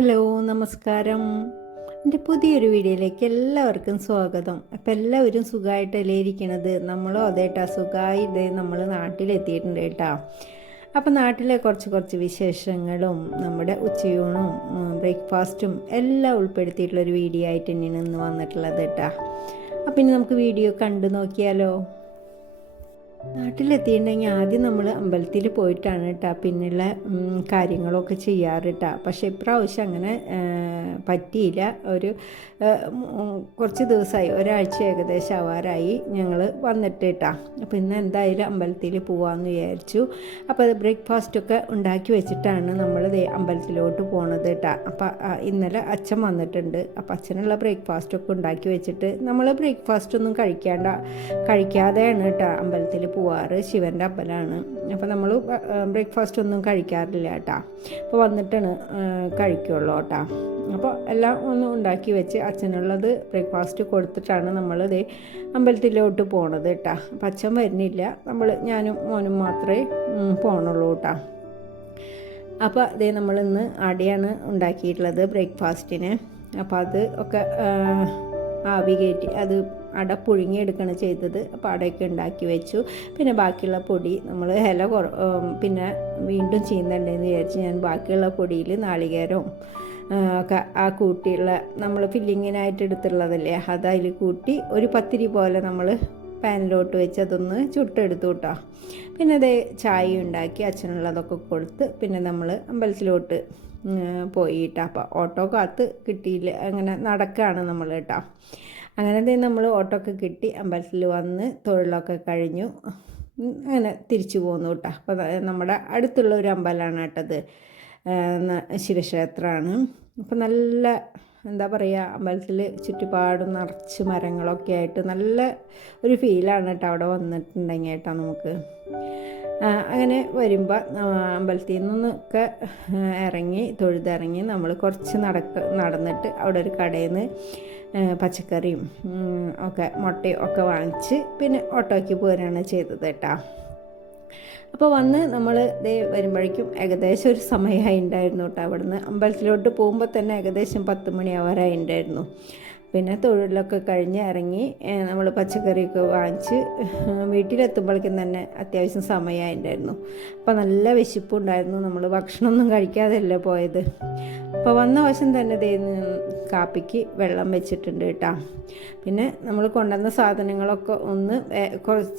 Hello, നമസ്കാരം. എൻ്റെ പുതിയൊരു വീഡിയോയിലേക്ക് എല്ലാവർക്കും സ്വാഗതം. അപ്പോൾ എല്ലാവരും സുഖമായിട്ടല്ലേ ഇരിക്കണത്? നമ്മളും അതേട്ടാ സുഖമായി നമ്മൾ നാട്ടിലെത്തിയിട്ടുണ്ട് കേട്ടോ. അപ്പോൾ നാട്ടിലെ കുറച്ച് വിശേഷങ്ങളും നമ്മുടെ ഉച്ചയൂണും ബ്രേക്ക്ഫാസ്റ്റും എല്ലാം ഉൾപ്പെടുത്തിയിട്ടുള്ളൊരു വീഡിയോ ആയിട്ട് തന്നെയാണ് ഇന്ന് വന്നിട്ടുള്ളത് കേട്ടോ. അപ്പം ഇനി നമുക്ക് വീഡിയോ കണ്ടു നോക്കിയാലോ. നാട്ടിലെത്തിയിട്ടുണ്ടെങ്കിൽ ആദ്യം നമ്മൾ അമ്പലത്തിൽ പോയിട്ടാണ് കേട്ടോ പിന്നെയുള്ള കാര്യങ്ങളൊക്കെ ചെയ്യാറ് കേട്ടോ. പക്ഷേ ഇപ്രാവശ്യം അങ്ങനെ പറ്റിയില്ല. ഒരു കുറച്ച് ദിവസമായി, ഒരാഴ്ച ഏകദേശം ആവാറായി ഞങ്ങൾ വന്നിട്ട് കേട്ടോ. അപ്പോൾ ഇന്ന് എന്തായാലും അമ്പലത്തിൽ പോകാമെന്ന് വിചാരിച്ചു. അപ്പോൾ അത് ബ്രേക്ക്ഫാസ്റ്റൊക്കെ ഉണ്ടാക്കി വെച്ചിട്ടാണ് നമ്മൾ അമ്പലത്തിലോട്ട് പോണത് കേട്ടോ. അപ്പോൾ ഇന്നലെ അച്ഛൻ വന്നിട്ടുണ്ട്. അപ്പോൾ അച്ഛനുള്ള ബ്രേക്ക്ഫാസ്റ്റൊക്കെ ഉണ്ടാക്കി വെച്ചിട്ട് നമ്മൾ ബ്രേക്ക്ഫാസ്റ്റൊന്നും കഴിക്കാതെയാണ് കേട്ടോ അമ്പലത്തിൽ പോവാറ്. ശിവൻ്റെ അമ്പലമാണ്. അപ്പോൾ നമ്മൾ ബ്രേക്ക്ഫാസ്റ്റ് ഒന്നും കഴിക്കാറില്ല കേട്ടോ. അപ്പോൾ വന്നിട്ടാണ് കഴിക്കുള്ളൂ കേട്ടോ. അപ്പോൾ എല്ലാം ഒന്ന് ഉണ്ടാക്കി വെച്ച് അച്ഛനുള്ളത് ബ്രേക്ക്ഫാസ്റ്റ് കൊടുത്തിട്ടാണ് നമ്മളിത് അമ്പലത്തിലോട്ട് പോണത് കേട്ടോ. അപ്പം അച്ഛൻ വരുന്നില്ല, ഞാനും മോനും മാത്രമേ പോകണുള്ളൂ കേട്ടോ. അപ്പോൾ അതേ നമ്മളിന്ന് അടയാണ് ഉണ്ടാക്കിയിട്ടുള്ളത് ബ്രേക്ക്ഫാസ്റ്റിന്. അപ്പോൾ അത് ഒക്കെ ആവി കയറ്റി അത് അട പുഴുങ്ങിയെടുക്കുകയാണ് ചെയ്തത്. അപ്പോൾ അടയൊക്കെ ഉണ്ടാക്കി വെച്ചു. പിന്നെ ബാക്കിയുള്ള പൊടി നമ്മൾ പിന്നെ വീണ്ടും ചെയ്യുന്നുണ്ടെന്ന് വിചാരിച്ച് ഞാൻ ബാക്കിയുള്ള പൊടിയിൽ നാളികേരവും ഒക്കെ ആ കൂട്ടിയുള്ള നമ്മൾ ഫില്ലിങ്ങിനായിട്ട് എടുത്തുള്ളതല്ലേ, അത് അതിൽ കൂട്ടി ഒരു പത്തിരി പോലെ നമ്മൾ പാനിലോട്ട് വെച്ച് അതൊന്ന് ചുട്ടെടുത്തു കേട്ടോ. പിന്നെ അതേ ചായ ഉണ്ടാക്കി അച്ഛനുള്ളതൊക്കെ കൊടുത്ത് പിന്നെ നമ്മൾ അമ്പലത്തിലോട്ട് പോയിട്ടാ. അപ്പോൾ ഓട്ടോ കാത്ത് കിട്ടിയില്ല, അങ്ങനെ നടക്കുകയാണ് നമ്മൾ കേട്ടോ. അങ്ങനെ നമ്മൾ ഓട്ടോ ഒക്കെ കിട്ടി അമ്പലത്തിൽ വന്ന് തൊഴിലൊക്കെ കഴിഞ്ഞു അങ്ങനെ തിരിച്ചു പോന്നു കേട്ടോ. അപ്പോൾ നമ്മുടെ അടുത്തുള്ള ഒരു അമ്പലമാണ് കേട്ടത്, ശിവക്ഷേത്രമാണ്. അപ്പോൾ നല്ല എന്താ പറയുക, അമ്പലത്തിൽ ചുറ്റുപാടും നിറച്ച് മരങ്ങളൊക്കെ ആയിട്ട് നല്ല ഒരു ഫീലാണ് കേട്ടോ അവിടെ വന്നിട്ടുണ്ടെങ്കിൽ കേട്ടോ നമുക്ക്. അങ്ങനെ വരുമ്പോൾ അമ്പലത്തിൽ നിന്നൊക്കെ തൊഴുതിറങ്ങി നമ്മൾ കുറച്ച് നടന്നിട്ട് അവിടെ ഒരു കടയിൽ നിന്ന് പച്ചക്കറിയും ഒക്കെ മുട്ടയും ഒക്കെ വാങ്ങിച്ച് പിന്നെ ഓട്ടോയ്ക്ക് പോരുകയാണ് ചെയ്തത് കേട്ടോ. അപ്പോൾ വന്ന് നമ്മൾ വരുമ്പോഴേക്കും ഏകദേശം ഒരു സമയമായി ഉണ്ടായിരുന്നു കേട്ടോ. അവിടുന്ന് അമ്പലത്തിലോട്ട് പോകുമ്പോൾ തന്നെ ഏകദേശം 10 മണിയാവാറായി ഉണ്ടായിരുന്നു. പിന്നെ തൊഴിലൊക്കെ കഴിഞ്ഞ് ഇറങ്ങി നമ്മൾ പച്ചക്കറിയൊക്കെ വാങ്ങിച്ച് വീട്ടിലെത്തുമ്പോഴേക്കും തന്നെ അത്യാവശ്യം സമയമായിട്ടുണ്ടായിരുന്നു. അപ്പോൾ നല്ല വിശപ്പുണ്ടായിരുന്നു. നമ്മൾ ഭക്ഷണമൊന്നും കഴിക്കാതെയല്ല പോയത്. അപ്പോൾ വന്ന വശം തന്നെ കാപ്പിക്ക് വെള്ളം വെച്ചിട്ടുണ്ട് കേട്ടോ. പിന്നെ നമ്മൾ കൊണ്ടുവന്ന സാധനങ്ങളൊക്കെ ഒന്ന്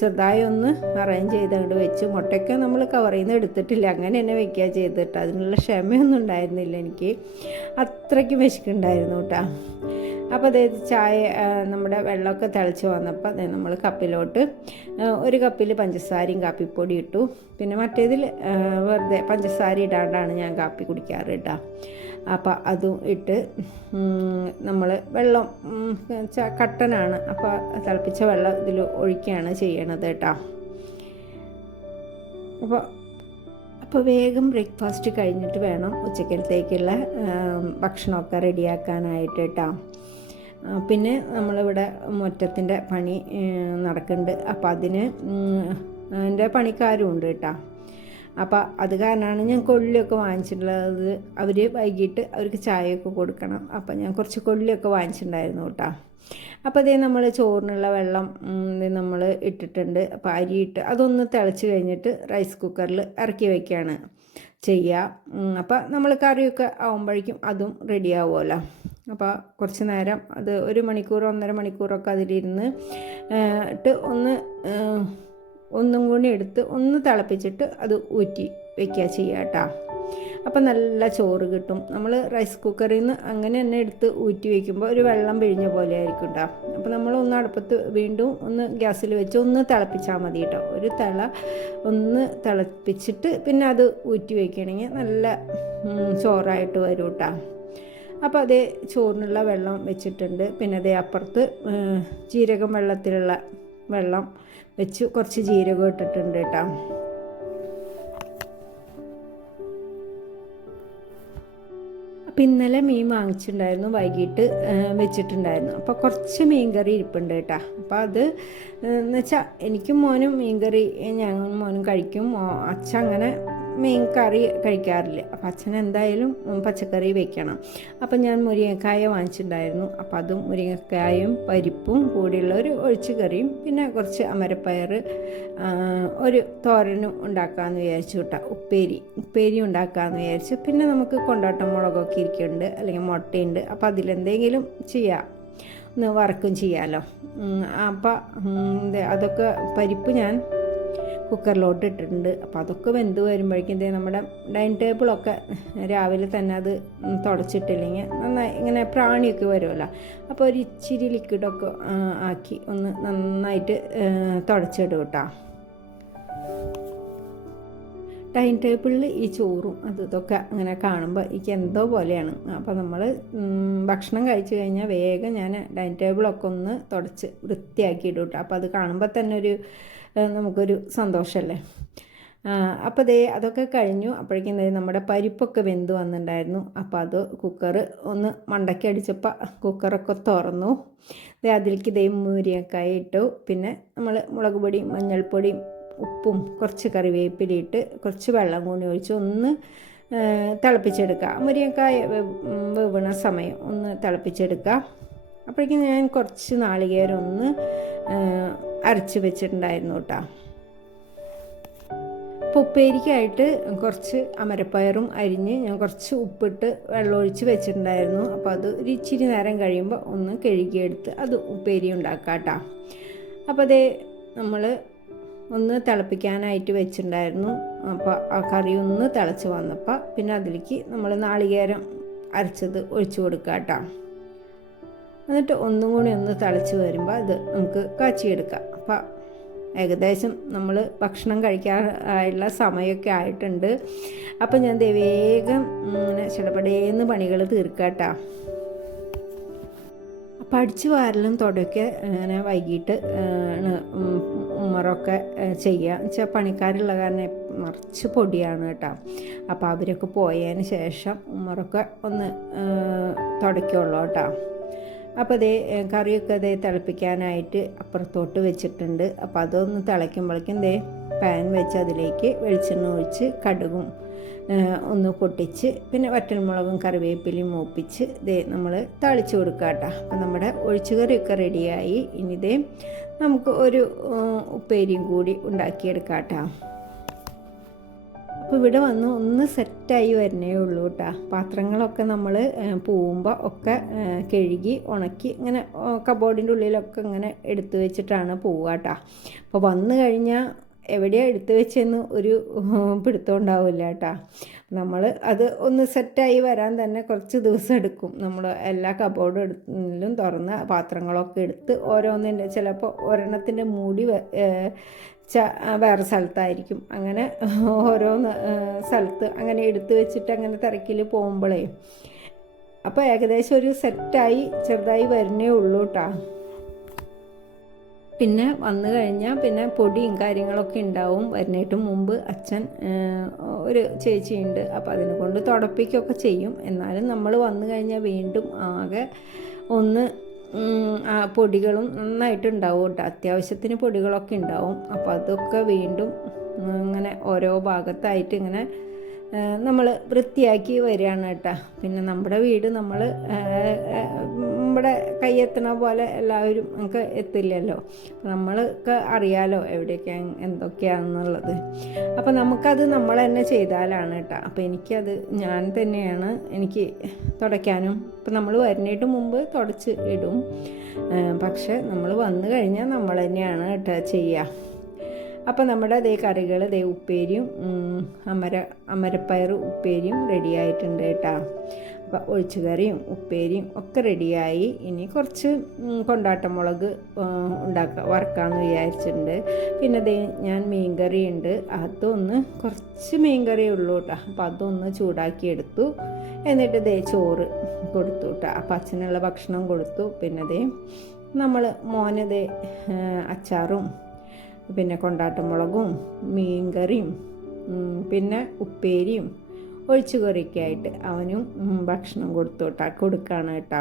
ചെറുതായി ഒന്ന് അറേഞ്ച് ചെയ്തുകൊണ്ട് വെച്ച്. മുട്ടയ്ക്ക് നമ്മൾ കവറിൽ നിന്ന് എടുത്തിട്ടില്ല, അങ്ങനെ തന്നെ വെക്കുക ചെയ്തിട്ട്. അതിനുള്ള ക്ഷമയൊന്നും ഉണ്ടായിരുന്നില്ല എനിക്ക്, അത്രയ്ക്ക് വിശക്കുണ്ടായിരുന്നു കേട്ടോ. അപ്പോൾ അതായത് നമ്മുടെ വെള്ളമൊക്കെ തിളച്ച് വന്നപ്പോൾ നമ്മൾ കപ്പിലോട്ട് ഒരു കപ്പിൽ പഞ്ചസാരയും കാപ്പിപ്പൊടി ഇട്ടു. പിന്നെ മറ്റേതിൽ വെറുതെ പഞ്ചസാര ഇടാണ്ടാണ് ഞാൻ കാപ്പി കുടിക്കാറ് കേട്ടോ. അപ്പോൾ അതും ഇട്ട് നമ്മൾ വെള്ളം കട്ടനാണ്, അപ്പോൾ തിളപ്പിച്ച വെള്ളം ഇതിൽ ഒഴിക്കുകയാണ് ചെയ്യണത് കേട്ടോ. അപ്പോൾ വേഗം ബ്രേക്ക്ഫാസ്റ്റ് കഴിഞ്ഞിട്ട് വേണം ഉച്ചക്കലത്തേക്കുള്ള ഭക്ഷണമൊക്കെ റെഡിയാക്കാനായിട്ട് കേട്ടോ. പിന്നെ നമ്മളിവിടെ മുറ്റത്തിൻ്റെ പണി നടക്കുന്നുണ്ട്. അപ്പോൾ എൻ്റെ പണിക്കാരും ഉണ്ട് കേട്ടോ. അപ്പോൾ അത് കാരണമാണ് ഞാൻ കൊള്ളിയൊക്കെ വാങ്ങിച്ചിട്ടുള്ളത്. അവർ വൈകിട്ട് അവർക്ക് ചായയൊക്കെ കൊടുക്കണം. അപ്പോൾ ഞാൻ കുറച്ച് കൊള്ളിയൊക്കെ വാങ്ങിച്ചിട്ടുണ്ടായിരുന്നു കേട്ടോ. അപ്പോൾ അതേ നമ്മൾ ചോറിനുള്ള വെള്ളം നമ്മൾ ഇട്ടിട്ടുണ്ട്. അപ്പോൾ അരിയിട്ട് അതൊന്ന് തിളച്ച് കഴിഞ്ഞിട്ട് റൈസ് കുക്കറിൽ ഇറക്കി വയ്ക്കുകയാണ് ചെയ്യുക. അപ്പോൾ നമ്മൾ കറിയൊക്കെ ആകുമ്പോഴേക്കും അതും റെഡി ആവുമല്ലോ. അപ്പോൾ കുറച്ച് നേരം അത് 1 മണിക്കൂർ 1.5 മണിക്കൂറൊക്കെ അതിലിരുന്ന് ഇട്ട് ഒന്നും കൂടി എടുത്ത് ഒന്ന് തിളപ്പിച്ചിട്ട് അത് ഊറ്റി വയ്ക്കുക ചെയ്യുക കേട്ടോ. അപ്പം നല്ല ചോറ് കിട്ടും. നമ്മൾ റൈസ് കുക്കറിൽ നിന്ന് അങ്ങനെ തന്നെ എടുത്ത് ഊറ്റി വയ്ക്കുമ്പോൾ ഒരു വെള്ളം പിഴിഞ്ഞ പോലെ ആയിരിക്കും കേട്ടോ. അപ്പോൾ നമ്മൾ ഒന്ന് അടുപ്പത്ത് വീണ്ടും ഒന്ന് ഗ്യാസിൽ വെച്ച് ഒന്ന് തിളപ്പിച്ചാൽ മതി കേട്ടോ. ഒരു ഒന്ന് തിളപ്പിച്ചിട്ട് പിന്നെ അത് ഊറ്റി വയ്ക്കുകയാണെങ്കിൽ നല്ല ചോറായിട്ട് വരും കേട്ടോ. അപ്പോൾ അതേ ചോറിനുള്ള വെള്ളം വെച്ചിട്ടുണ്ട്. പിന്നെ അതേ അപ്പുറത്ത് ജീരകം വെള്ളത്തിലുള്ള വെള്ളം വെച്ച് കുറച്ച് ജീരകം ഇട്ടിട്ടുണ്ട് കേട്ടോ. അപ്പോൾ ഇന്നലെ മീൻ വാങ്ങിച്ചിട്ടുണ്ടായിരുന്നു, വൈകിട്ട് വെച്ചിട്ടുണ്ടായിരുന്നു. അപ്പോൾ കുറച്ച് മീൻകറി ഇരിപ്പുണ്ട് കേട്ടോ. അപ്പോൾ അത് എന്ന് വെച്ചാൽ എനിക്കും മോനും മീൻകറി, ഞങ്ങൾ മോനും കഴിക്കും. അച്ഛൻ അങ്ങനെ മീൻ കറി കഴിക്കാറില്ല. അപ്പം അച്ഛൻ എന്തായാലും പച്ചക്കറി വെക്കണം. അപ്പം ഞാൻ മുരിങ്ങക്കായ വാങ്ങിച്ചിട്ടുണ്ടായിരുന്നു. അപ്പം അതും മുരിങ്ങക്കായും പരിപ്പും കൂടിയുള്ള ഒരു ഒഴിച്ച് കറിയും പിന്നെ കുറച്ച് അമരപ്പയർ ഒരു തോരനും ഉണ്ടാക്കാമെന്ന് വിചാരിച്ചു കേട്ടോ. ഉപ്പേരി ഉണ്ടാക്കാമെന്ന് വിചാരിച്ചു. പിന്നെ നമുക്ക് കൊണ്ടാട്ടം മുളകൊക്കെ ഇരിക്കുന്നുണ്ട്, അല്ലെങ്കിൽ മുട്ടയുണ്ട്. അപ്പം അതിലെന്തെങ്കിലും ചെയ്യാം, ഒന്ന് വറക്കും ചെയ്യാമല്ലോ. അപ്പം അതൊക്കെ പരിപ്പ് ഞാൻ കുക്കറിലോട്ട് ഇട്ടിട്ടുണ്ട്. അപ്പോൾ അതൊക്കെ വെന്ത് വരുമ്പോഴേക്കും നമ്മുടെ ഡൈനിങ് ടേബിളൊക്കെ രാവിലെ തന്നെ അത് തുടച്ചിട്ടില്ലെങ്കിൽ നന്നായി ഇങ്ങനെ പ്രാണിയൊക്കെ വരുമല്ലോ. അപ്പോൾ ഒരു ഇച്ചിരി ലിക്വിഡൊക്കെ ആക്കി ഒന്ന് നന്നായിട്ട് തുടച്ചിടും കേട്ടോ. ഡൈനിങ് ടേബിളിൽ ഈ ചോറും ഇതൊക്കെ അങ്ങനെ കാണുമ്പോൾ എനിക്ക് എന്തോ പോലെയാണ്. അപ്പോൾ നമ്മൾ ഭക്ഷണം കഴിച്ച് കഴിഞ്ഞാൽ വേഗം ഞാൻ ഡൈനിങ് ടേബിളൊക്കെ ഒന്ന് തുടച്ച് വൃത്തിയാക്കിയിടും കേട്ടോ. അപ്പോൾ അത് കാണുമ്പോൾ തന്നെ നമുക്കൊരു സന്തോഷമല്ലേ. അപ്പോൾ അതൊക്കെ കഴിഞ്ഞു. അപ്പോഴേക്കും നമ്മുടെ പരിപ്പൊക്കെ വെന്ത് വന്നിട്ടുണ്ടായിരുന്നു. അപ്പോൾ അത് കുക്കർ ഒന്ന് മണ്ടയ്ക്ക് അടിച്ചപ്പോൾ കുക്കറൊക്കെ തുറന്നു. അതിലേക്ക് മുരിങ്ങക്കായ ഇട്ടു. പിന്നെ നമ്മൾ മുളക് പൊടിയും മഞ്ഞൾപ്പൊടിയും ഉപ്പും കുറച്ച് കറിവേപ്പിലയിട്ട് കുറച്ച് വെള്ളം കൂടി ഒഴിച്ച് ഒന്ന് തിളപ്പിച്ചെടുക്കുക. മുരിങ്ങക്കായ വേവണ സമയം ഒന്ന് തിളപ്പിച്ചെടുക്കുക. അപ്പോഴേക്കും ഞാൻ കുറച്ച് നാളികേരം ഒന്ന് അരച്ച് വെച്ചിട്ടുണ്ടായിരുന്നു കേട്ടോ. അപ്പോൾ ഉപ്പേരിക്കായിട്ട് കുറച്ച് അമരപ്പയറും അരിഞ്ഞ് ഞാൻ കുറച്ച് ഉപ്പിട്ട് വെള്ളമൊഴിച്ച് വെച്ചിട്ടുണ്ടായിരുന്നു. അപ്പോൾ അത് ഒരു ഇച്ചിരി നേരം കഴിയുമ്പോൾ ഒന്ന് കഴുകിയെടുത്ത് അത് ഉപ്പേരി ഉണ്ടാക്കാം കേട്ടോ. അപ്പോൾ നമ്മൾ ഒന്ന് തിളപ്പിക്കാനായിട്ട് വെച്ചിട്ടുണ്ടായിരുന്നു. അപ്പോൾ ആ കറി ഒന്ന് തിളച്ച് വന്നപ്പോൾ പിന്നെ അതിലേക്ക് നമ്മൾ നാളികേരം അരച്ചത് ഒഴിച്ച് കൊടുക്കുക കേട്ടോ. എന്നിട്ട് ഒന്നും കൂടി ഒന്ന് തിളച്ച് വരുമ്പോൾ അത് നമുക്ക് കാച്ചിയെടുക്കാം. അപ്പോൾ ഏകദേശം നമ്മൾ ഭക്ഷണം കഴിക്കാനുള്ള സമയമൊക്കെ ആയിട്ടുണ്ട്. അപ്പം ഞാൻ വേഗം ഇങ്ങനെ ചിലപ്പടേന്ന് പണികൾ തീർക്കാട്ടോ. അപ്പം അടിച്ച് വാരലും തുടയൊക്കെ അങ്ങനെ വൈകിട്ട് ഉമ്മറൊക്കെ ചെയ്യുക വെച്ചാൽ പണിക്കാരുള്ള കാരണം നിറച്ച് പൊടിയാണ് കേട്ടോ. അപ്പോൾ അവരൊക്കെ പോയതിന് ശേഷം ഉമ്മറൊക്കെ ഒന്ന് തുടയ്ക്കുള്ളൂ കേട്ടോ. അപ്പോൾ കറിയൊക്കെ തിളപ്പിക്കാനായിട്ട് അപ്പുറത്തോട്ട് വെച്ചിട്ടുണ്ട്. അപ്പോൾ അതൊന്ന് തിളയ്ക്കുമ്പോഴേക്കും പാൻ വെച്ച് അതിലേക്ക് വെളിച്ചെണ്ണ ഒഴിച്ച് കടുകും ഒന്ന് പൊട്ടിച്ച് പിന്നെ വറ്റൽമുളകും കറിവേപ്പിലയും മൂപ്പിച്ച് നമ്മൾ തളിച്ച് കൊടുക്കുക കേട്ടോ. അപ്പോൾ നമ്മുടെ ഒഴിച്ചുകറിയൊക്കെ റെഡിയായി. ഇനി നമുക്ക് ഒരു ഉപ്പേരിയും കൂടി ഉണ്ടാക്കിയെടുക്കാം കേട്ടോ. അപ്പോൾ ഇവിടെ വന്ന് ഒന്ന് സെറ്റായി വരുന്നേ ഉള്ളൂ കേട്ടോ. പാത്രങ്ങളൊക്കെ നമ്മൾ പോകുമ്പോൾ ഒക്കെ കഴുകി ഉണക്കി ഇങ്ങനെ കബോർഡിൻ്റെ ഉള്ളിലൊക്കെ ഇങ്ങനെ എടുത്തു വെച്ചിട്ടാണ് പോവുക കേട്ടോ. അപ്പോൾ വന്നു കഴിഞ്ഞാൽ എവിടെയാണ് എടുത്തു വെച്ചെന്ന് ഒരു പിടുത്തം ഉണ്ടാവില്ല കേട്ടോ. നമ്മൾ അത് ഒന്ന് സെറ്റായി വരാൻ തന്നെ കുറച്ച് ദിവസം എടുക്കും. നമ്മൾ എല്ലാ കബോർഡും തുറന്ന് പാത്രങ്ങളൊക്കെ എടുത്ത് ഓരോന്നിൻ്റെ ചിലപ്പോൾ ഒരെണ്ണത്തിൻ്റെ മൂടി വേറെ സ്ഥലത്തായിരിക്കും. അങ്ങനെ ഓരോ സ്ഥലത്ത് അങ്ങനെ എടുത്തു വെച്ചിട്ട് അങ്ങനെ തിരക്കിൽ പോകുമ്പോഴേ അപ്പോൾ ഏകദേശം ഒരു സെറ്റായി ചെറുതായി വരുന്നേ ഉള്ളൂ കേട്ടോ. പിന്നെ വന്നു കഴിഞ്ഞാൽ പിന്നെ പൊടിയും കാര്യങ്ങളൊക്കെ ഉണ്ടാവും. വരുന്നതിന് മുമ്പ് അച്ഛൻ ഒരു ചേച്ചിയുണ്ട്, അപ്പോൾ അതിനെ കൊണ്ട് തുടപ്പിക്കുകയൊക്കെ ചെയ്യും. എന്നാലും നമ്മൾ വന്നു കഴിഞ്ഞാൽ വീണ്ടും ആകെ ഒന്ന് പൊടികളും നന്നായിട്ടുണ്ടാവും കേട്ടോ. അത്യാവശ്യത്തിന് പൊടികളൊക്കെ ഉണ്ടാവും. അപ്പോൾ അതൊക്കെ വീണ്ടും ഇങ്ങനെ ഓരോ ഭാഗത്തായിട്ട് ഇങ്ങനെ നമ്മൾ വൃത്തിയാക്കി വരികയാണ് കേട്ടോ. പിന്നെ നമ്മുടെ വീട് നമ്മൾ നമ്മുടെ കൈയെത്തണ പോലെ എല്ലാവരും നമുക്ക് എത്തില്ലല്ലോ. നമ്മൾക്ക് അറിയാലോ എവിടെയൊക്കെ എന്തൊക്കെയാണെന്നുള്ളത്. അപ്പോൾ നമുക്കത് നമ്മൾ തന്നെ ചെയ്താലാണ് കേട്ടോ. അപ്പോൾ എനിക്കത് ഞാൻ തന്നെയാണ് എനിക്ക് തുടയ്ക്കാനും. ഇപ്പം നമ്മൾ വരുന്നതിന് മുമ്പ് തുടച്ച് ഇടും. പക്ഷെ നമ്മൾ വന്നു കഴിഞ്ഞാൽ നമ്മൾ തന്നെയാണ് കേട്ടോ ചെയ്യുക. അപ്പോൾ നമ്മുടെ കറികൾ ഉപ്പേരിയും അമരപ്പയർ ഉപ്പേരിയും റെഡിയായിട്ടുണ്ട് കേട്ടോ. അപ്പോൾ ഒഴിച്ചുകറിയും ഉപ്പേരിയും ഒക്കെ റെഡിയായി. ഇനി കുറച്ച് കൊണ്ടാട്ടമുളക് വറക്കാമെന്ന് വിചാരിച്ചിട്ടുണ്ട്. പിന്നെ ഞാൻ മീൻകറി ഉണ്ട്, അതൊന്ന് കുറച്ച് മീൻകറിയേ ഉള്ളൂ കേട്ടോ. അപ്പോൾ അതൊന്ന് ചൂടാക്കിയെടുത്തു. എന്നിട്ട് ചോറ് കൊടുത്തു കേട്ടോ. അപ്പോൾ അച്ഛനുള്ള ഭക്ഷണം കൊടുത്തു. പിന്നെ നമ്മൾ മോന് അച്ചാറും പിന്നെ കൊണ്ടാട്ടമുളകും മീൻകറിയും പിന്നെ ഉപ്പേരിയും ഒഴിച്ചുകറിയൊക്കെ ആയിട്ട് അവനും ഭക്ഷണം കൊടുക്കുകയാണ് കേട്ടോ.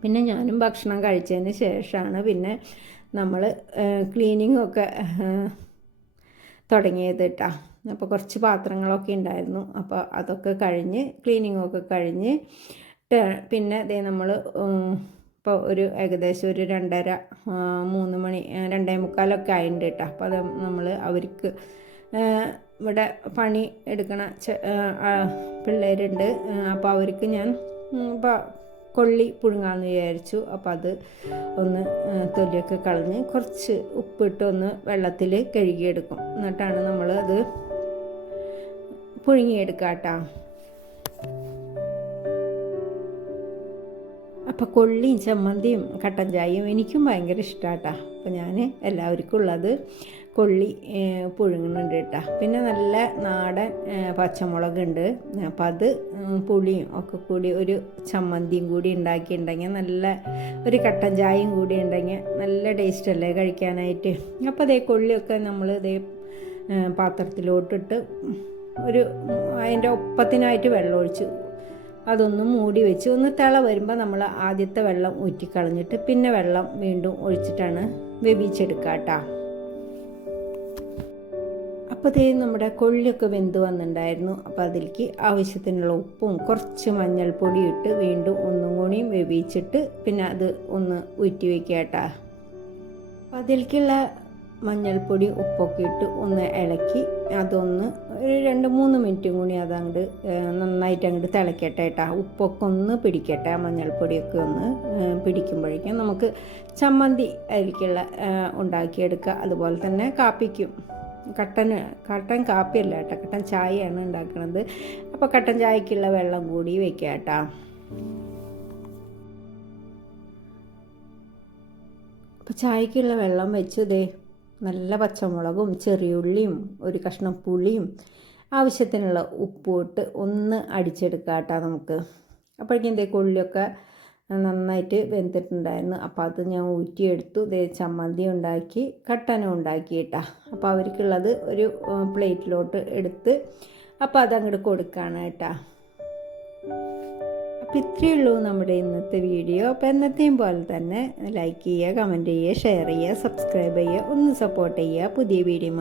പിന്നെ ഞാനും ഭക്ഷണം കഴിച്ചതിന് ശേഷമാണ് പിന്നെ നമ്മൾ ക്ലീനിങ്ങൊക്കെ തുടങ്ങിയത് കേട്ടോ. അപ്പോൾ കുറച്ച് പാത്രങ്ങളൊക്കെ ഉണ്ടായിരുന്നു. അപ്പോൾ അതൊക്കെ കഴിഞ്ഞ് ക്ലീനിങ്ങൊക്കെ കഴിഞ്ഞ് പിന്നെ ദേ നമ്മൾ ഇപ്പോൾ ഒരു ഏകദേശം ഒരു 2:30 3 മണി 2:45 ആയിട്ടുണ്ട് കേട്ടോ. അപ്പോൾ അത് നമ്മൾ അവർക്ക് ഇവിടെ പണി എടുക്കണ പിള്ളേരുണ്ട്. അപ്പോൾ അവർക്ക് ഞാൻ ഇപ്പോൾ കൊള്ളി പുഴുങ്ങാമെന്ന് വിചാരിച്ചു. അപ്പോൾ അത് ഒന്ന് തൊലിയൊക്കെ കളഞ്ഞ് കുറച്ച് ഉപ്പിട്ട് ഒന്ന് വെള്ളത്തിൽ കഴുകിയെടുക്കും. എന്നിട്ടാണ് നമ്മൾ അത് പുഴുങ്ങിയെടുക്കുക കേട്ടോ. അപ്പോൾ കൊള്ളിയും ചമ്മന്തിയും കട്ടൻ ചായയും എനിക്കും ഭയങ്കര ഇഷ്ടമാണ് കേട്ടോ. അപ്പോൾ ഞാൻ എല്ലാവർക്കും ഉള്ളത് കൊള്ളി പുഴുങ്ങുന്നുണ്ട് കേട്ടോ. പിന്നെ നല്ല നാടൻ പച്ചമുളകുണ്ട്. അപ്പോൾ അത് പുളിയും ഒക്കെ കൂടി ഒരു ചമ്മന്തിയും കൂടി ഉണ്ടാക്കിയിട്ടുണ്ടെങ്കിൽ നല്ല ഒരു കട്ടൻ ചായയും കൂടി ഉണ്ടെങ്കിൽ നല്ല ടേസ്റ്റ് അല്ലേ കഴിക്കാനായിട്ട്. അപ്പോൾ അതേ കൊള്ളിയൊക്കെ നമ്മൾ ഇതേ പാത്രത്തിലോട്ടിട്ട് ഒരു അതിൻ്റെ ഒപ്പത്തിനായിട്ട് വെള്ളം ഒഴിച്ച് അതൊന്ന് മൂടി വെച്ച് ഒന്ന് തിള വരുമ്പോൾ നമ്മൾ ആദ്യത്തെ വെള്ളം ഊറ്റിക്കളഞ്ഞിട്ട് പിന്നെ വെള്ളം വീണ്ടും ഒഴിച്ചിട്ടാണ് വേവിച്ചെടുക്കുക കേട്ടോ. അപ്പോൾ ഇതേ നമ്മുടെ കൊള്ളിയൊക്കെ വെന്ത് വന്നിട്ടുണ്ടായിരുന്നു. അപ്പോൾ അതിലേക്ക് ആവശ്യത്തിനുള്ള ഉപ്പും കുറച്ച് മഞ്ഞൾപ്പൊടി ഇട്ട് വീണ്ടും ഒന്നും കൂടിയും വേവിച്ചിട്ട് പിന്നെ അത് ഒന്ന് ഊറ്റി വയ്ക്കുക കേട്ടോ. അപ്പോൾ അതിലേക്കുള്ള മഞ്ഞൾപ്പൊടി ഉപ്പൊക്കെ ഇട്ട് ഒന്ന് ഇളക്കി അതൊന്ന് ഒരു 2-3 മിനിറ്റും കൂടി അതങ്ങോട്ട് നന്നായിട്ട് അങ്ങോട്ട് തിളക്കട്ടെ കേട്ടോ. ഉപ്പൊക്കെ ഒന്ന് പിടിക്കട്ടെ, മഞ്ഞൾപ്പൊടിയൊക്കെ ഒന്ന് പിടിക്കുമ്പോഴേക്കും നമുക്ക് ചമ്മന്തി അതിലേക്കുള്ള ഉണ്ടാക്കിയെടുക്കുക. അതുപോലെ തന്നെ കാപ്പിക്കും കട്ടൻ കാപ്പിയല്ല കേട്ടോ, കട്ടൻ ചായയാണ് ഉണ്ടാക്കുന്നത്. അപ്പോൾ കട്ടൻ ചായക്കുള്ള വെള്ളം കൂടി വെക്കുക കേട്ടോ. അപ്പോൾ ചായക്കുള്ള വെള്ളം വെച്ച് ദേ നല്ല പച്ചമുളകും ചെറിയുള്ളിയും ഒരു കഷ്ണം പുളിയും ആവശ്യത്തിനുള്ള ഉപ്പും ഇട്ട് ഒന്ന് അടിച്ചെടുക്കുക കേട്ടോ നമുക്ക്. അപ്പോഴേക്കും ഇതേ കൊള്ളിയൊക്കെ നന്നായിട്ട് വെന്തിട്ടുണ്ടായിരുന്നു. അപ്പോൾ അത് ഞാൻ ഊറ്റിയെടുത്തു. ഇതേ ചമ്മന്തി ഉണ്ടാക്കി കട്ടനും ഉണ്ടാക്കി കേട്ടോ. അപ്പോൾ അവർക്കുള്ളത് ഒരു പ്ലേറ്റിലോട്ട് എടുത്ത് അപ്പോൾ അതങ്ങോട്ട് കൊടുക്കുകയാണ് കേട്ടോ. അപ്പോൾ ഇത്രയേ ഉള്ളൂ നമ്മുടെ ഇന്നത്തെ വീഡിയോ. അപ്പോൾ എന്നത്തെയും പോലെ തന്നെ ലൈക്ക് ചെയ്യുക, കമൻറ്റ് ചെയ്യുക, ഷെയർ ചെയ്യുക, സബ്സ്ക്രൈബ് ചെയ്യുക, ഒന്ന് സപ്പോർട്ട് ചെയ്യുക. പുതിയ വീഡിയോ